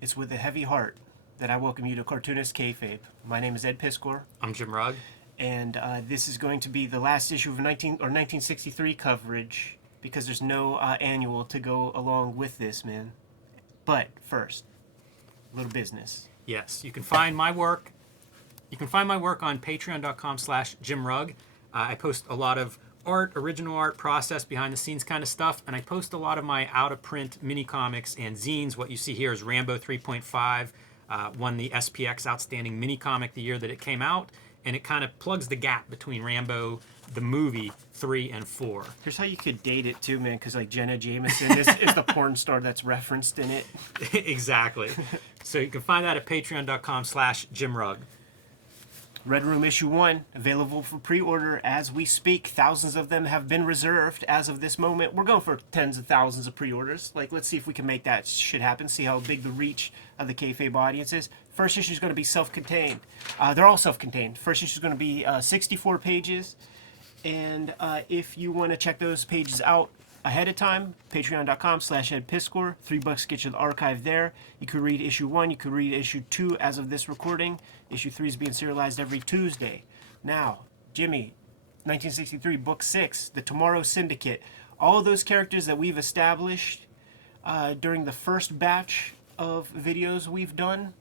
It's with a heavy heart that I welcome you to Cartoonist Kayfabe. My name is Ed Piskor, I'm Jim Rugg. and this is going to be the last issue of 1963 coverage because there's no annual to go along with this, man. But first, a little business. Yes, you can find my work. You can find my work on patreon.com/Jim Rugg. I post a lot of art, original art, process, behind the scenes kind of stuff, and I post a lot of my out of print mini comics and zines. What you see here is Rambo 3.5, won the SPX Outstanding Mini Comic the year that it came out, and it kind of plugs the gap between Rambo, the movie, 3 and 4. Here's how you could date it too, man, because like Jenna Jameson is the porn star that's referenced in it. Exactly. So you can find that at patreon.com/Jim Rugg. Red Room Issue 1, available for pre-order as we speak. Thousands of them have been reserved as of this moment. We're going for tens of thousands of pre-orders. Like, let's see if we can make that shit happen, see how big the reach of the kayfabe audience is. First issue is going to be self-contained. They're all self-contained. First issue is going to be 64 pages. And if you want to check those pages out ahead of time, patreon.com/EdPiskor. $3 gets you the archive there. You could read issue 1, you could read issue 2 as of this recording. Issue 3 is being serialized every Tuesday. Now, Jimmy, 1963, book 6, the Tomorrow Syndicate. All of those characters that we've established during the first batch of videos we've done,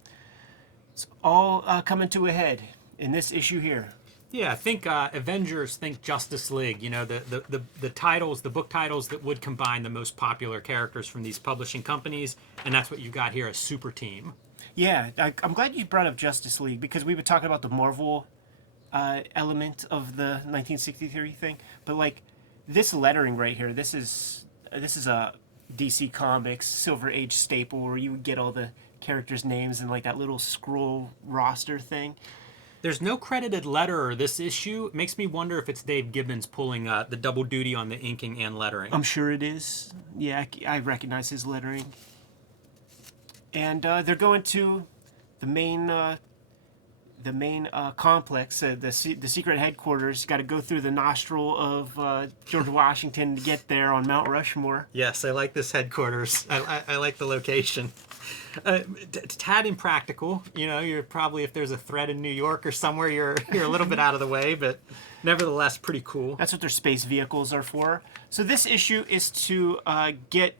it's all coming to a head in this issue here. Yeah, think Avengers, think Justice League. You know, the titles, the book titles that would combine the most popular characters from these publishing companies, and that's what you got here, a super team. Yeah, I'm glad you brought up Justice League because we were talking about the Marvel element of the 1963 thing, but like this lettering right here, this is a DC Comics Silver Age staple where you would get all the characters' names and like that little scroll roster thing. There's no credited letterer this issue. It makes me wonder if it's Dave Gibbons pulling the double duty on the inking and lettering. I'm sure it is. Yeah, I recognize his lettering. And they're going to the main complex, the secret headquarters. Got to go through the nostril of George Washington to get there on Mount Rushmore. Yes, I like this headquarters. I like the location. Tad impractical. You know, you're probably, if there's a threat in New York or somewhere, you're a little bit out of the way, but nevertheless, pretty cool. That's what their space vehicles are for. So this issue is to get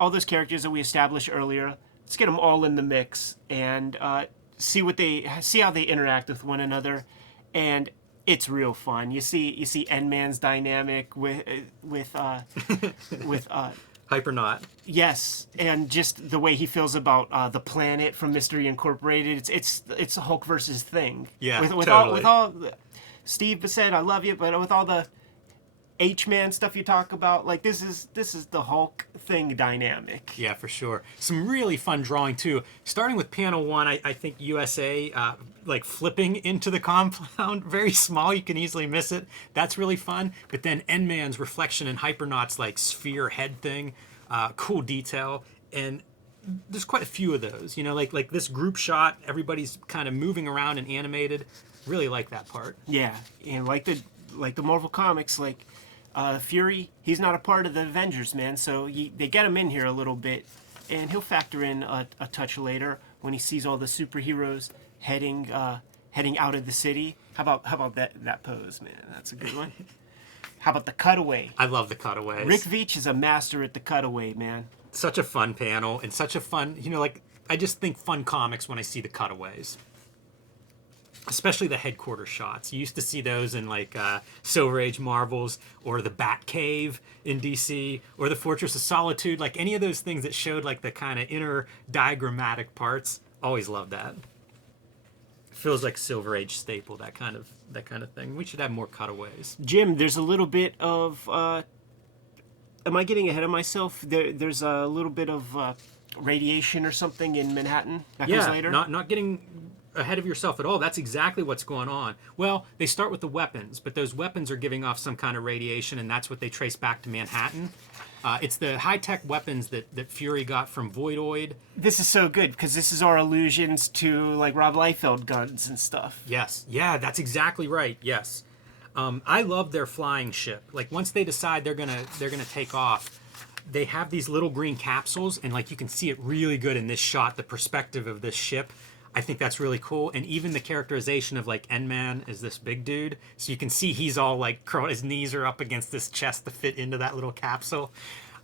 all those characters that we established earlier. Let's get them all in the mix and see how they interact with one another, and it's real fun. You see N-Man's dynamic with Hypernaut. Yes, and just the way he feels about the planet from Mystery Incorporated. It's a Hulk versus Thing. Yeah, with totally. all Steve said, "I love you," but with all the H-Man stuff you talk about, like this is the Hulk Thing dynamic. Yeah, for sure. Some really fun drawing too. Starting with panel 1, I think USA like flipping into the compound, very small, you can easily miss it. That's really fun. But then N-Man's reflection in Hypernaut's like sphere head thing, cool detail. And there's quite a few of those. You know, like this group shot, everybody's kind of moving around and animated. Really like that part. Yeah, and like the Marvel Comics, like. Fury, he's not a part of the Avengers, man, so they get him in here a little bit, and he'll factor in a touch later when he sees all the superheroes heading out of the city. How about that pose, man? That's a good one. How about the cutaway? I love the cutaways. Rick Veitch is a master at the cutaway, man. Such a fun panel, and such a fun, you know, like, I just think fun comics when I see the cutaways. Especially the headquarters shots. You used to see those in like Silver Age Marvels, or the Batcave in DC, or the Fortress of Solitude. Like any of those things that showed like the kind of inner diagrammatic parts. Always loved that. Feels like Silver Age staple. That kind of thing. We should have more cutaways. Jim, there's a little bit of. Am I getting ahead of myself? There's a little bit of radiation or something in Manhattan. That comes later. Not getting ahead of yourself at all. That's exactly what's going on. Well, they start with the weapons, but those weapons are giving off some kind of radiation, and that's what they trace back to Manhattan. It's the high-tech weapons that Fury got from Voidoid. This is so good because this is our allusions to like Rob Liefeld guns and stuff. Yes, yeah, that's exactly right. Yes, I love their flying ship. Like once they decide they're gonna take off, they have these little green capsules, and like you can see it really good in this shot, the perspective of this ship. I think that's really cool. And even the characterization of like N-Man is this big dude. So you can see he's all like curled, his knees are up against this chest to fit into that little capsule.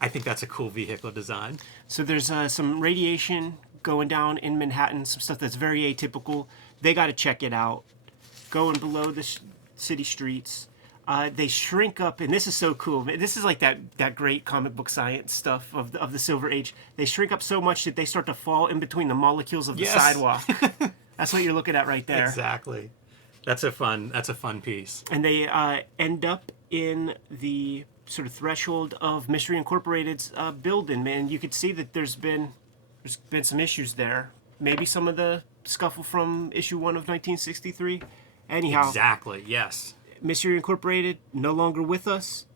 I think that's a cool vehicle design. So there's some radiation going down in Manhattan, some stuff that's very atypical. They got to check it out. Going below the city streets. They shrink up, and this is so cool. This is like that great comic book science stuff of the Silver Age. They shrink up so much that they start to fall in between the molecules of the sidewalk. That's what you're looking at right there. Exactly. That's a fun piece. And they end up in the sort of threshold of Mystery Incorporated's building. Man, you could see that there's been some issues there. Maybe some of the scuffle from issue 1 of 1963. Anyhow. Exactly. Yes. Mystery Incorporated no longer with us,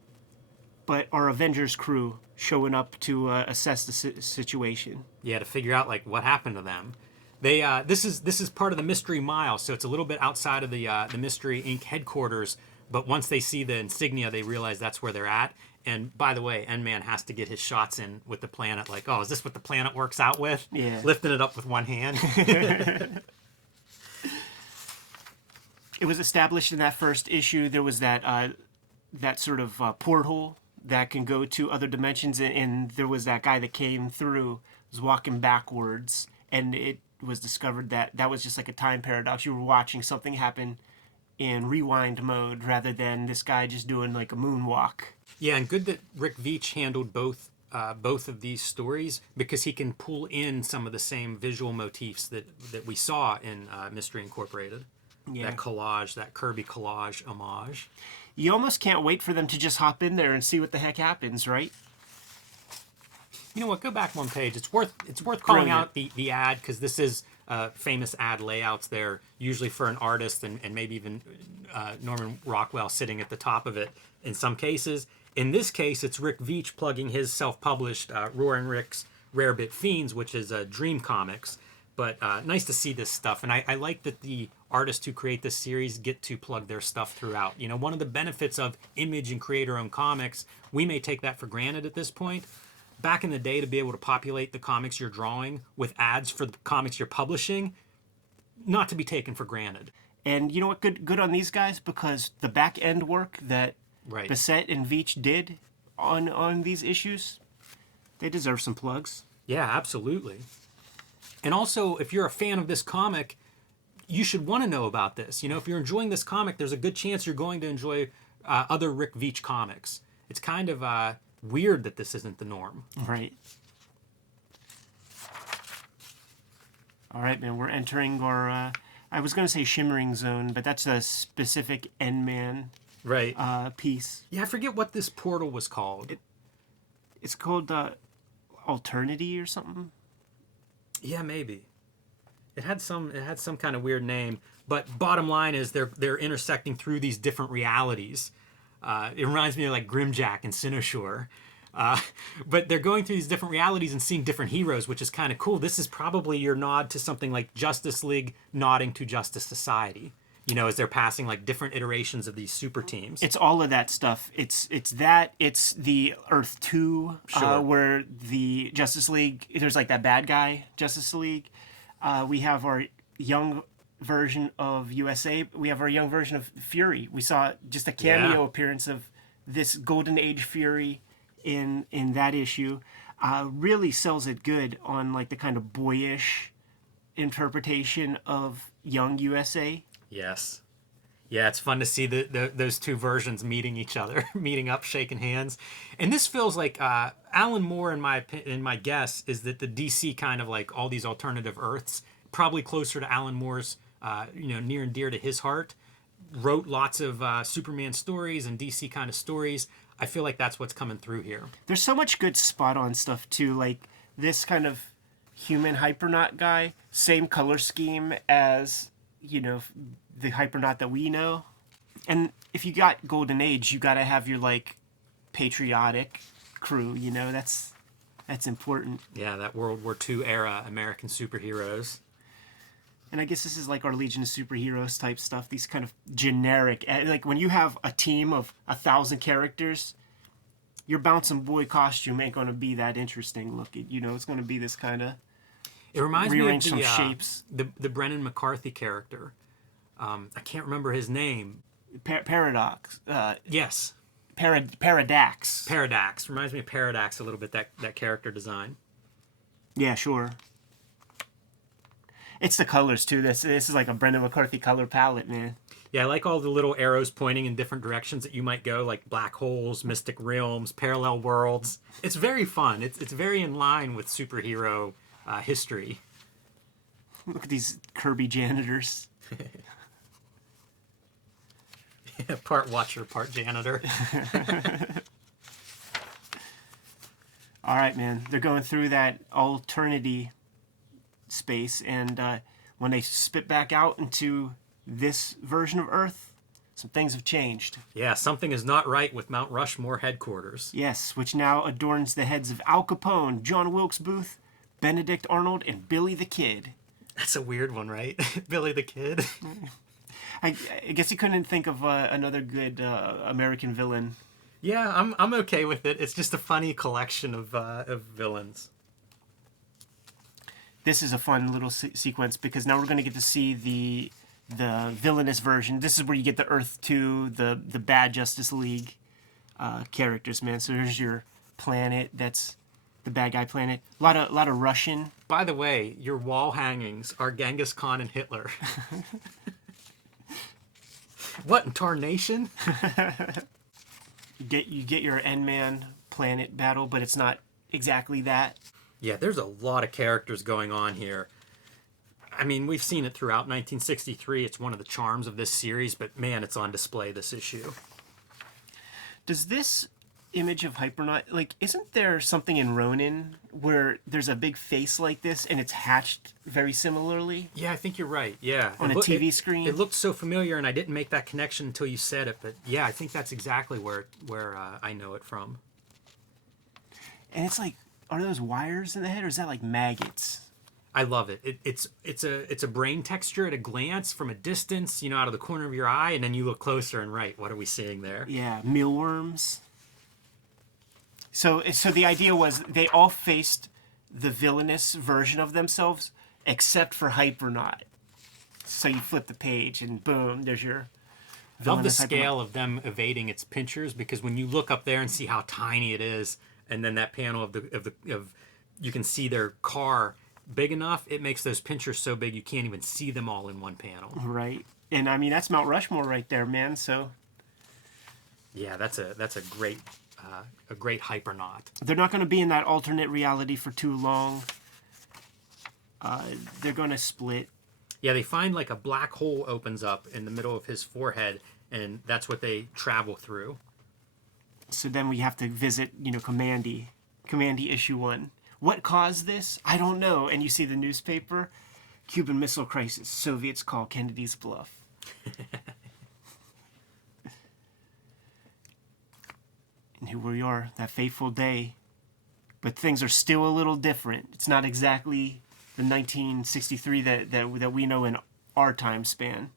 but our Avengers crew showing up to assess the situation. Yeah, to figure out like what happened to them. They this is part of the Mystery Mile, so it's a little bit outside of the Mystery Inc. headquarters. But once they see the insignia, they realize that's where they're at. And by the way, N-Man has to get his shots in with the planet. Like, oh, is this what the planet works out with? Yeah, lifting it up with one hand. It was established in that first issue. There was that sort of porthole that can go to other dimensions, and there was that guy that came through, was walking backwards, and it was discovered that that was just like a time paradox. You were watching something happen in rewind mode rather than this guy just doing like a moonwalk. Yeah, and good that Rick Veitch handled both of these stories, because he can pull in some of the same visual motifs that we saw in Mystery Incorporated. Yeah. That collage, that Kirby collage homage. You almost can't wait for them to just hop in there and see what the heck happens, right? You know what? Go back one page. It's worth calling Brilliant. out the ad, because this is famous ad layouts there, usually for an artist and maybe even Norman Rockwell sitting at the top of it in some cases. In this case, it's Rick Veitch plugging his self-published Roaring Rick's Rare Bit Fiends, which is Dream Comics. But nice to see this stuff. And I like that the artists who create this series get to plug their stuff throughout. You know, one of the benefits of Image and creator-owned comics, we may take that for granted at this point. Back in the day, to be able to populate the comics you're drawing with ads for the comics you're publishing, not to be taken for granted. And you know what? Good on these guys, because the back end work that Bissett and Veitch did on these issues, they deserve some plugs. Yeah, absolutely. And also, if you're a fan of this comic, you should want to know about this. You know, if you're enjoying this comic, there's a good chance you're going to enjoy other Rick Veitch comics. It's kind of weird that this isn't the norm. Right. All right, man, we're entering our, I was going to say shimmering zone, but that's a specific N-Man piece. Yeah, I forget what this portal was called. It's called Alternity or something. Yeah, maybe. It had some kind of weird name, but bottom line is they're intersecting through these different realities. It reminds me of like Grimjack and Cynosure. But they're going through these different realities and seeing different heroes, which is kind of cool. This is probably your nod to something like Justice League nodding to Justice Society. You know, as they're passing like different iterations of these super teams. It's all of that stuff. It's the Earth 2, where the Justice League, there's like that bad guy Justice League. We have our young version of USA. We have our young version of Fury. We saw just a cameo appearance of this Golden Age Fury in that issue. Really sells it good on like the kind of boyish interpretation of young USA. Yes. Yeah, it's fun to see those two versions meeting each other, meeting up, shaking hands. And this feels like Alan Moore, in my guess, is that the DC kind of like all these alternative Earths, probably closer to Alan Moore's, near and dear to his heart, wrote lots of Superman stories and DC kind of stories. I feel like that's what's coming through here. There's so much good spot-on stuff, too. Like this kind of human Hypernaut guy, same color scheme as, you know, the Hypernaut that we know. And if you got Golden Age, you got to have your like patriotic crew, you know, that's important. Yeah, that World War II era American superheroes. And I guess this is like our Legion of Superheroes type stuff, these kind of generic, like when you have a team of 1,000 characters, your bouncing boy costume ain't gonna be that interesting looking. You know, it's gonna be this kind of It reminds me of rearrange some the shapes. the Brennan McCarthy character. I can't remember his name. Paradox. Yes, Paradax. Paradax reminds me of Paradax a little bit. That character design. Yeah, sure. It's the colors too. This is like a Brendan McCarthy color palette, man. Yeah, I like all the little arrows pointing in different directions that you might go, like black holes, mystic realms, parallel worlds. It's very fun. It's very in line with superhero history. Look at these Kirby janitors. Part watcher, part janitor. All right, man. They're going through that alternity space, and when they spit back out into this version of Earth, some things have changed. Yeah, something is not right with Mount Rushmore headquarters. Yes, which now adorns the heads of Al Capone, John Wilkes Booth, Benedict Arnold, and Billy the Kid. That's a weird one, right? Billy the Kid. I guess he couldn't think of another good American villain. Yeah, I'm okay with it. It's just a funny collection of villains. This is a fun little sequence because now we're going to get to see the villainous version. This is where you get the Earth 2, the bad Justice League characters, man. So here's your planet. That's the bad guy planet. A lot of Russian. By the way, your wall hangings are Genghis Khan and Hitler. What in tarnation? You get your N-Man planet battle, but it's not exactly that. Yeah, there's a lot of characters going on here. I mean, we've seen it throughout 1963. It's one of the charms of this series, but man, it's on display this issue. Does this image of Hypernaut, like, isn't there something in Ronin where there's a big face like this and it's hatched very similarly? Yeah, I think you're right. Yeah. On a TV screen? It looked so familiar, and I didn't make that connection until you said it. But yeah, I think that's exactly where I know it from. And it's like, are those wires in the head, or is that like maggots? I love it. It's a brain texture at a glance from a distance, out of the corner of your eye, and then you look closer and right, what are we seeing there? Yeah, mealworms. So the idea was they all faced the villainous version of themselves, except for Hypernaut. So you flip the page, and boom, there's your villainous. Love the Hypernaut. scale of them evading its pinchers, because when you look up there and see how tiny it is, and then that panel of you can see their car big enough, it makes those pinchers so big you can't even see them all in one panel. Right, and I mean that's Mount Rushmore right there, man. So yeah, that's a great Hypernaut. They're not going to be in that alternate reality for too long. They're going to split. Yeah, they find like a black hole opens up in the middle of his forehead, and that's what they travel through. So then we have to visit, Commandy issue 1. What caused this? I don't know. And you see the newspaper, Cuban Missile Crisis, Soviets call Kennedy's bluff. And here we are, that fateful day. But things are still a little different. It's not exactly the 1963 that we know in our time span.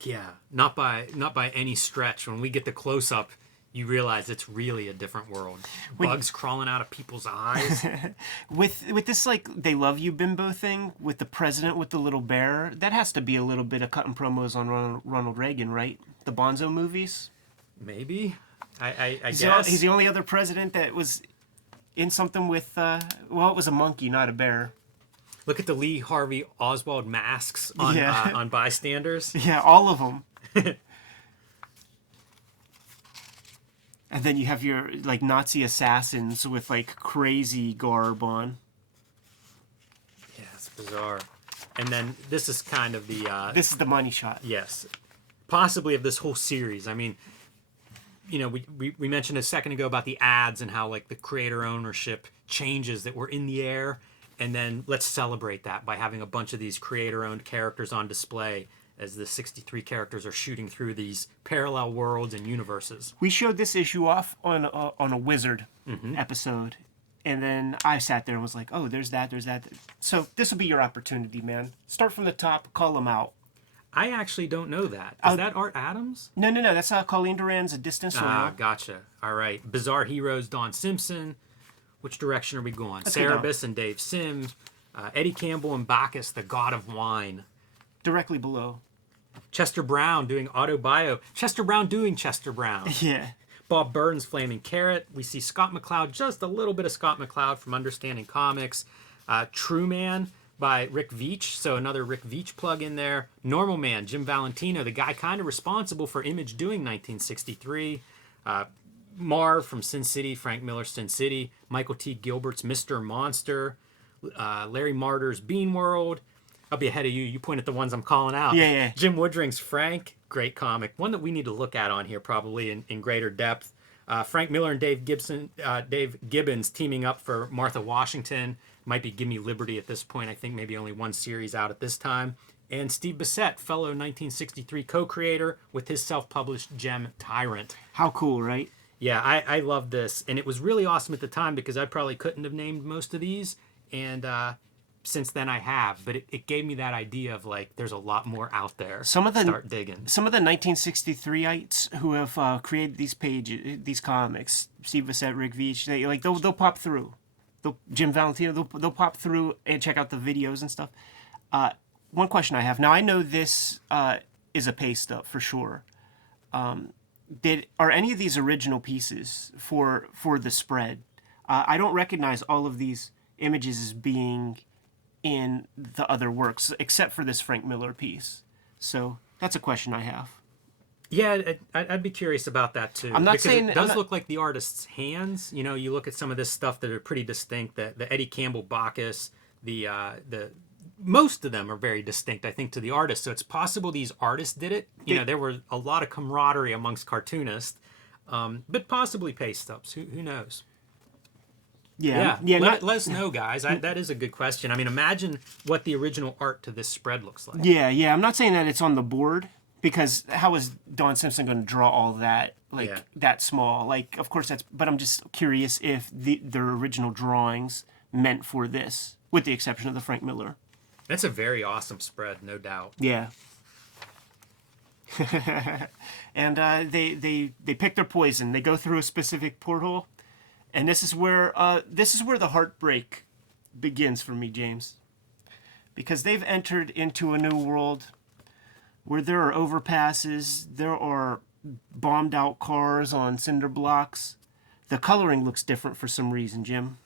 Yeah, not by any stretch. When we get the close up, you realize it's really a different world. Bugs crawling out of people's eyes. with this like they love you bimbo thing with the president with the little bear, that has to be a little bit of cutting promos on Ronald Reagan, right? The Bonzo movies. Maybe. I guess He's the only other president that was in something with it was a monkey, not a bear. Look at the Lee Harvey Oswald masks on bystanders. Yeah, all of them. And then you have your like Nazi assassins with like crazy garb on. Yeah, it's bizarre. And then this is kind of the this is the money shot. Yes, possibly of this whole series. I mean, we mentioned a second ago about the ads and how like the creator ownership changes that were in the air, and then let's celebrate that by having a bunch of these creator owned characters on display as the 63 characters are shooting through these parallel worlds and universes. We showed this issue off on a Wizard episode, and then I sat there and was like, oh, there's that. So this will be your opportunity, man. Start from the top, call them out. I actually don't know that. Is that Art Adams? No. That's Colleen Duran's A Distant Soil. Ah, gotcha. All right. Bizarre Heroes, Don Simpson. Which direction are we going? Let's go down. Cerebus and Dave Sim. Eddie Campbell and Bacchus, the God of Wine. Directly below. Chester Brown doing Autobio. Chester Brown doing Chester Brown. Yeah. Bob Burns, Flaming Carrot. We see Scott McCloud, just a little bit of Scott McCloud from Understanding Comics. True Man by Rick Veitch, so another Rick Veitch plug in there. Normal Man, Jim Valentino, the guy kind of responsible for Image doing 1963. Marv from Sin City, Frank Miller's Sin City. Michael T. Gilbert's Mr. Monster. Larry Martyr's Bean World. I'll be ahead of you. You point at the ones I'm calling out. Yeah. Jim Woodring's Frank, great comic. One that we need to look at on here probably in greater depth. Frank Miller and Dave Gibbons teaming up for Martha Washington. Might be Gimme Liberty at this point. I think maybe only one series out at this time. And Steve Bissette, fellow 1963 co-creator with his self-published gem Tyrant. How cool, right? Yeah, I love this. And it was really awesome at the time because I probably couldn't have named most of these. And since then I have. But it gave me that idea of like there's a lot more out there. Start digging. Some of the 1963ites who have created these comics, Steve Bissette, Rick Veitch, they'll pop through. Jim Valentino, they'll pop through and check out the videos and stuff. One question I have now, I know this is a paste up for sure. Are any of these original pieces for the spread? I don't recognize all of these images as being in the other works, except for this Frank Miller piece. So that's a question I have. Yeah, I'd be curious about that too. I'm not because saying it does look like the artist's hands. You know, you look at some of this stuff that are pretty distinct. The Eddie Campbell Bacchus, the most of them are very distinct, I think, to the artist. So it's possible these artists did it. You know, there were a lot of camaraderie amongst cartoonists, but possibly paste ups. Who knows? Yeah. Let us know, guys. That is a good question. I mean, imagine what the original art to this spread looks like. Yeah. I'm not saying that it's on the board because how is Don Simpson going to draw all that that small? Like, of course but I'm just curious if their original drawings meant for this, with the exception of the Frank Miller. That's a very awesome spread, no doubt. Yeah. And they pick their poison. They go through a specific portal, and this is where the heartbreak begins for me, James, because they've entered into a new world where there are overpasses, there are bombed out cars on cinder blocks. The coloring looks different for some reason, Jim.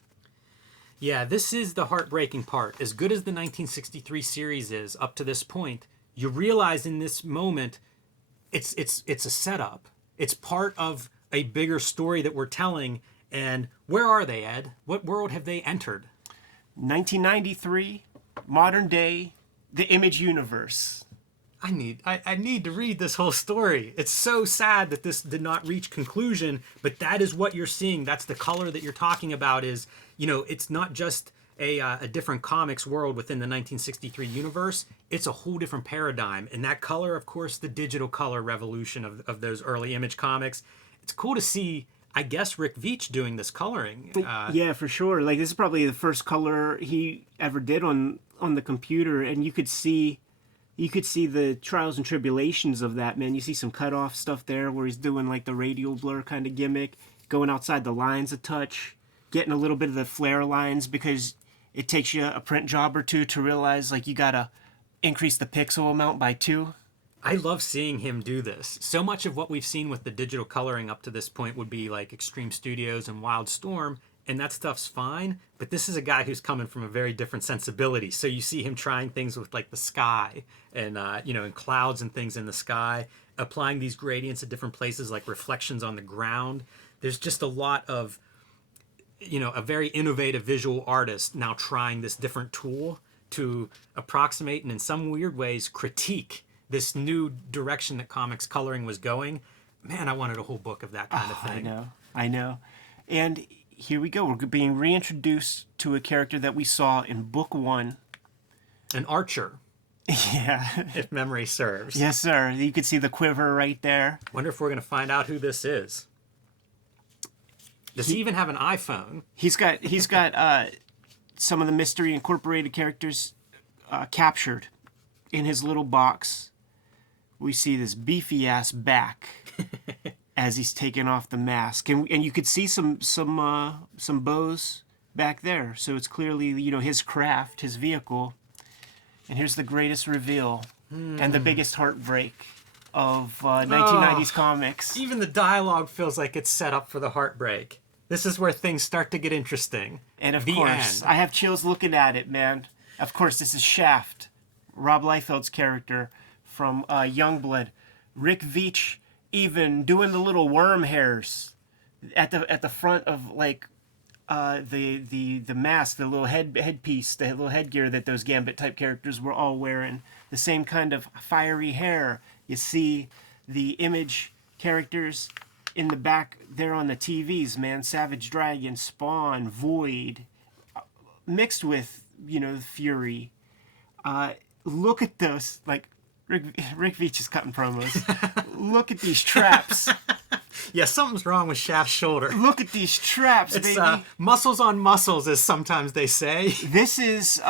Yeah, this is the heartbreaking part. As good as the 1963 series is up to this point, you realize in this moment it's a setup. It's part of a bigger story that we're telling. And where are they, Ed? What world have they entered? 1993, modern day, the Image universe. I need to read this whole story. It's so sad that this did not reach conclusion, but that is what you're seeing. That's the color that you're talking about is, you know, it's not just a different comics world within the 1963 universe. It's a whole different paradigm. And that color, of course, the digital color revolution of those early Image comics. It's cool to see, I guess, Rick Veitch doing this coloring. Yeah, for sure. Like, this is probably the first color he ever did on the computer, and you could see the trials and tribulations of that, man. You see some cut-off stuff there where he's doing like the radial blur kind of gimmick, going outside the lines a touch, getting a little bit of the flare lines because it takes you a print job or two to realize like you gotta increase the pixel amount by 2. I love seeing him do this. So much of what we've seen with the digital coloring up to this point would be like Extreme Studios and Wildstorm, and that stuff's fine, but this is a guy who's coming from a very different sensibility. So you see him trying things with like the sky and, and clouds and things in the sky, applying these gradients at different places like reflections on the ground. There's just a lot of, a very innovative visual artist now trying this different tool to approximate and in some weird ways critique this new direction that comics coloring was going. Man, I wanted a whole book of that kind of thing. I know. And here we go. We're being reintroduced to a character that we saw in book 1. An archer. Yeah. If memory serves. Yes, sir. You could see the quiver right there. Wonder if we're going to find out who this is. Does he even have an iPhone? He's got some of the Mystery Incorporated characters captured in his little box. we see this beefy ass back as he's taking off the mask, and you could see some bows back there. So it's clearly, you know, his craft, his vehicle. And here's the greatest reveal and the biggest heartbreak of 1990s comics. Even the dialogue feels like it's set up for the heartbreak. This is where things start to get interesting. And of The course, end. I have chills looking at it, man. Of course, this is Shaft, Rob Liefeld's character from Youngblood. Rick Veitch even doing the little worm hairs at the front of like the mask, the little headpiece, the little headgear that those Gambit type characters were all wearing. The same kind of fiery hair. You see the Image characters in the back there on the TVs, man. Savage Dragon, Spawn, Void, mixed with, you know, Fury. Look at those, like, Rick Veitch is cutting promos. Look at these traps. Yeah, something's wrong with Shaft's shoulder. Look at these traps, It's baby. muscles on muscles, as sometimes they say. This is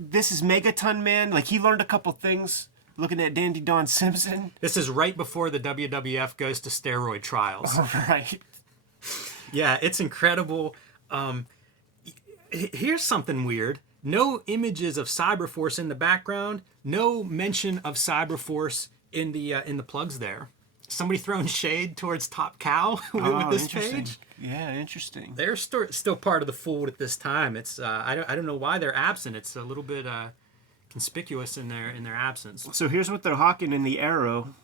Megaton Man. Like, he learned a couple things looking at Dandy Don Simpson. This is right before the WWF goes to steroid trials. Right. Yeah, it's incredible. Here's something weird. No images of Cyberforce in the background. No mention of Cyberforce in the plugs there. Somebody throwing shade towards Top Cow with this interesting. page. Yeah, interesting. They're still part of the fold at this time. It's I don't know why they're absent. It's a little bit conspicuous in their absence. So here's what they're hawking in the Arrow.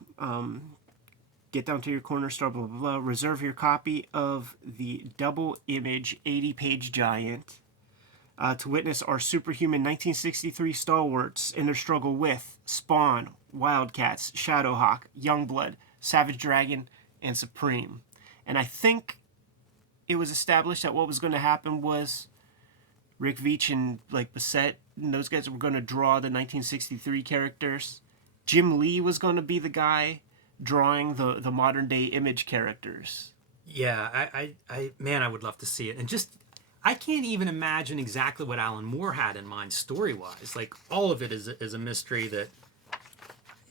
Get down to your corner store, blah, blah, blah. Reserve your copy of the Double Image 80-page giant to witness our superhuman 1963 stalwarts in their struggle with Spawn, Wildcats, Shadowhawk, Youngblood, Savage Dragon, and Supreme. And I think it was established that what was going to happen was Rick Veitch and like Bissett and those guys were going to draw the 1963 characters. Jim Lee was going to be the guy drawing the modern day Image characters. Yeah, I would love to see it. And just I can't even imagine exactly what Alan Moore had in mind story-wise. Like, all of it is a mystery that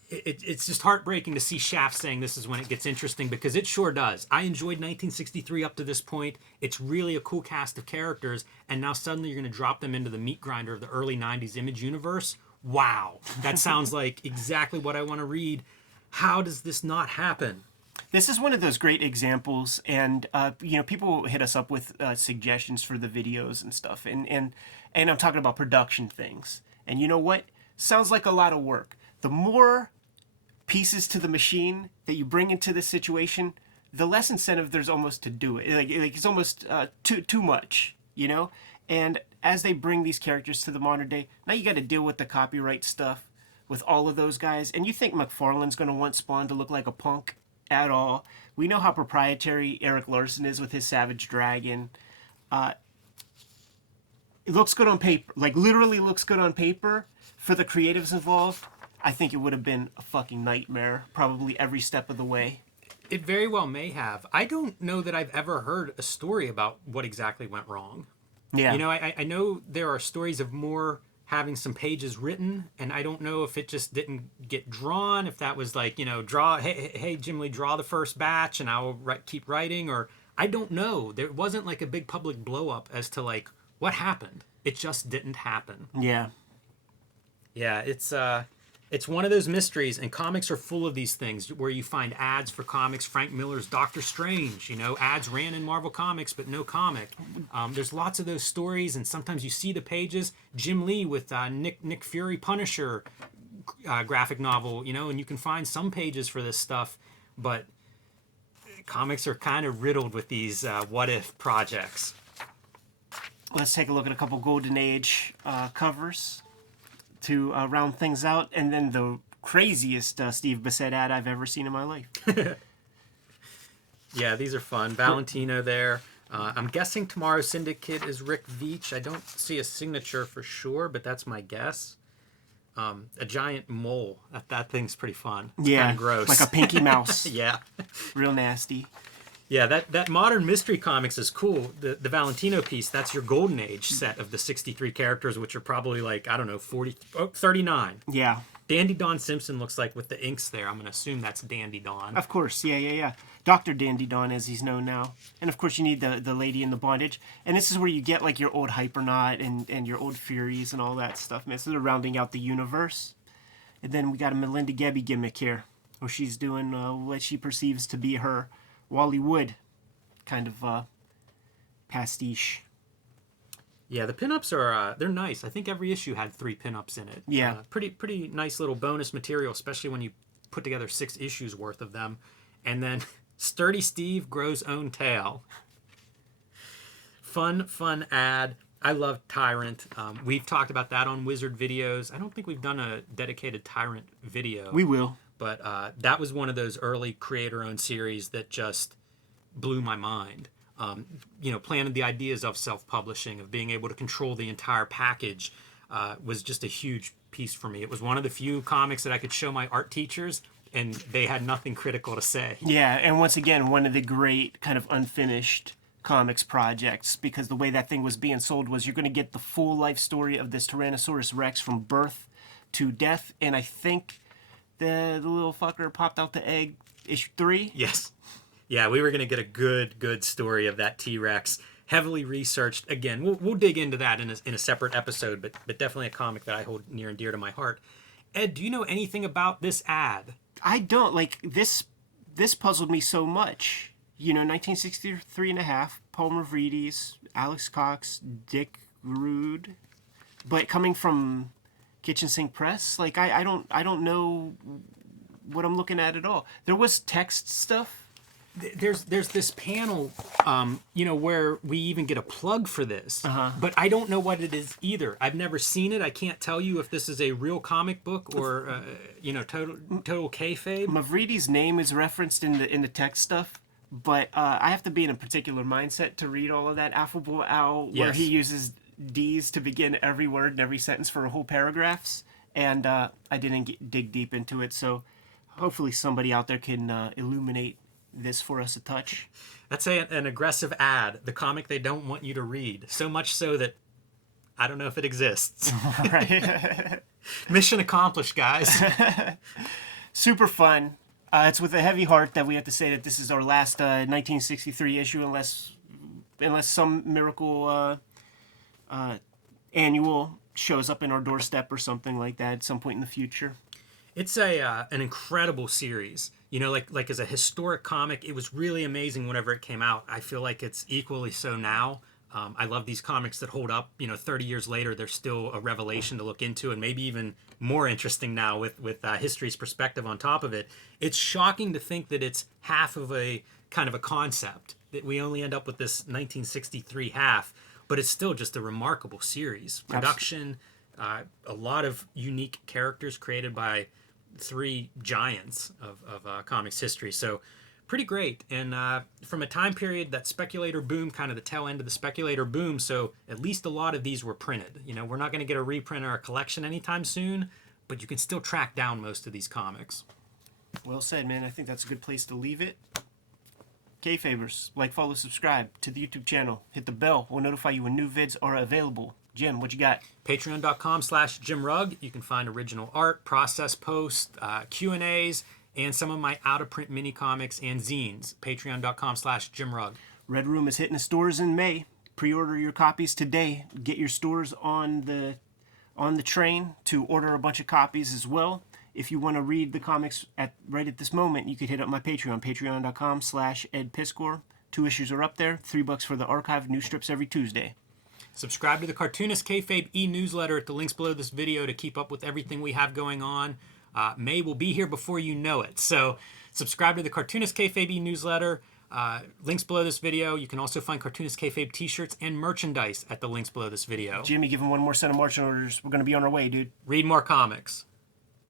it's just heartbreaking to see Shaft saying this is when it gets interesting, because it sure does. I enjoyed 1963 up to this point. It's really a cool cast of characters, and now suddenly you're going to drop them into the meat grinder of the early 90s Image universe. Wow. That sounds like exactly what I want to read. How does this not happen? This is one of those great examples, and you know, people hit us up with suggestions for the videos and stuff, and I'm talking about production things. And you know what? Sounds like a lot of work. The more pieces to the machine that you bring into this situation, the less incentive there's almost to do it. Like it's almost too much, you know. And as they bring these characters to the modern day, now you got to deal with the copyright stuff with all of those guys. And you think McFarlane's going to want Spawn to look like a punk at all? We know how proprietary Eric Larson is with his Savage Dragon. It looks good on paper, like literally looks good on paper. For the creatives involved, I think it would have been a fucking nightmare, probably every step of the way. It very well may have. I don't know that I've ever heard a story about what exactly went wrong. Yeah. You know, I know there are stories of Moore having some pages written, and I don't know if it just didn't get drawn, if that was like, you know, hey Jim Lee, draw the first batch and I'll keep writing, or I don't know. There wasn't like a big public blow up as to like what happened. It just didn't happen. Yeah. Yeah, it's one of those mysteries, and comics are full of these things where you find ads for comics. Frank Miller's Doctor Strange, you know, ads ran in Marvel Comics, but no comic. There's lots of those stories, and sometimes you see the pages. Jim Lee with Nick Fury Punisher graphic novel, you know, and you can find some pages for this stuff, but comics are kind of riddled with these what-if projects. Let's take a look at a couple Golden Age covers to round things out, and then the craziest Steve Bissett ad I've ever seen in my life. Yeah, these are fun. Valentino there. I'm guessing tomorrow's Syndicate is Rick Veitch. I don't see a signature for sure, but that's my guess. A giant mole. That thing's pretty fun. It's Yeah, kind of gross. like a pinky mouse. Yeah. Real nasty. Yeah, that modern mystery comics is cool. The Valentino piece, that's your Golden Age set of the 63 characters, which are probably like, I don't know, 39. Yeah. Dandy Don Simpson looks like with the inks there. I'm going to assume that's Dandy Don. Of course, yeah. Dr. Dandy Don, as he's known now. And of course, you need the lady in the bondage. And this is where you get like your old Hypernaut and your old Furies and all that stuff, man. So they're rounding out the universe. And then we got a Melinda Gebby gimmick here, where she's doing what she perceives to be her Wally Wood kind of pastiche. Yeah, the pinups are they're nice. I think every issue had 3 pinups in it. Yeah. Pretty nice little bonus material, especially when you put together 6 issues worth of them. And then Sturdy Steve grows own tail. Fun ad. I love Tyrant. We've talked about that on Wizard videos. I don't think we've done a dedicated Tyrant video. We will. But that was one of those early creator-owned series that just blew my mind. Planted the ideas of self-publishing, of being able to control the entire package, was just a huge piece for me. It was one of the few comics that I could show my art teachers, and they had nothing critical to say. Yeah, and once again, one of the great kind of unfinished comics projects, because the way that thing was being sold was you're going to get the full life story of this Tyrannosaurus Rex from birth to death, and I think the little fucker popped out the egg issue 3. Yes. Yeah, we were going to get a good story of that T-Rex, heavily researched. Again, we'll dig into that in a separate episode, but definitely a comic that I hold near and dear to my heart. Ed, do you know anything about this ad? I don't. Like, this puzzled me so much. 1963 and a half, Paul Mavrides, Alex Cox, Dick Rude. But coming from Kitchen Sink Press, like, I don't know what I'm looking at all. There was text stuff. There's this panel, where we even get a plug for this, Uh-huh. but I don't know what it is either. I've never seen it. I can't tell you if this is a real comic book or, total kayfabe. Mavrides' name is referenced in the text stuff, but I have to be in a particular mindset to read all of that. Affable Owl, where Yes. he uses D's to begin every word and every sentence for whole paragraphs, and I didn't dig deep into it, so hopefully somebody out there can illuminate this for us a touch. That's an aggressive ad, the comic they don't want you to read. So much so that I don't know if it exists. Right. Mission accomplished, guys. Super fun. It's with a heavy heart that we have to say that this is our last 1963 issue, unless some miracle annual shows up in our doorstep or something like that at some point in the future. It's an incredible series. Like as a historic comic, it was really amazing whenever it came out. I feel like it's equally so now. I love these comics that hold up. 30 years later, they're still a revelation to look into, and maybe even more interesting now with history's perspective on top of it. It's shocking to think that it's half of a kind of a concept, that we only end up with this 1963 half, but it's still just a remarkable series. Production, a lot of unique characters created by 3 giants of comics history. So pretty great. And from a time period, that speculator boom, kind of the tail end of the speculator boom, so at least a lot of these were printed. We're not going to get a reprint or a collection anytime soon, but you can still track down most of these comics. Well said, man. I think that's a good place to leave it. Kayfabers, like, follow, subscribe to the YouTube channel. Hit the bell. We'll notify you when new vids are available. Jim, what you got? Patreon.com/JimRugg. You can find original art, process posts, Q&As, and some of my out-of-print mini comics and zines. Patreon.com/JimRugg. Red Room is hitting the stores in May. Pre-order your copies today. Get your stores on the train to order a bunch of copies as well. If you want to read the comics right at this moment, you could hit up my Patreon, patreon.com/EdPiskor. 2 issues are up there. $3 for the archive. New strips every Tuesday. Subscribe to the Cartoonist Kayfabe e-newsletter at the links below this video to keep up with everything we have going on. May will be here before you know it. So subscribe to the Cartoonist Kayfabe e-newsletter. Links below this video. You can also find Cartoonist Kayfabe t-shirts and merchandise at the links below this video. Jimmy, give him one more set of marching orders. We're going to be on our way, dude. Read more comics.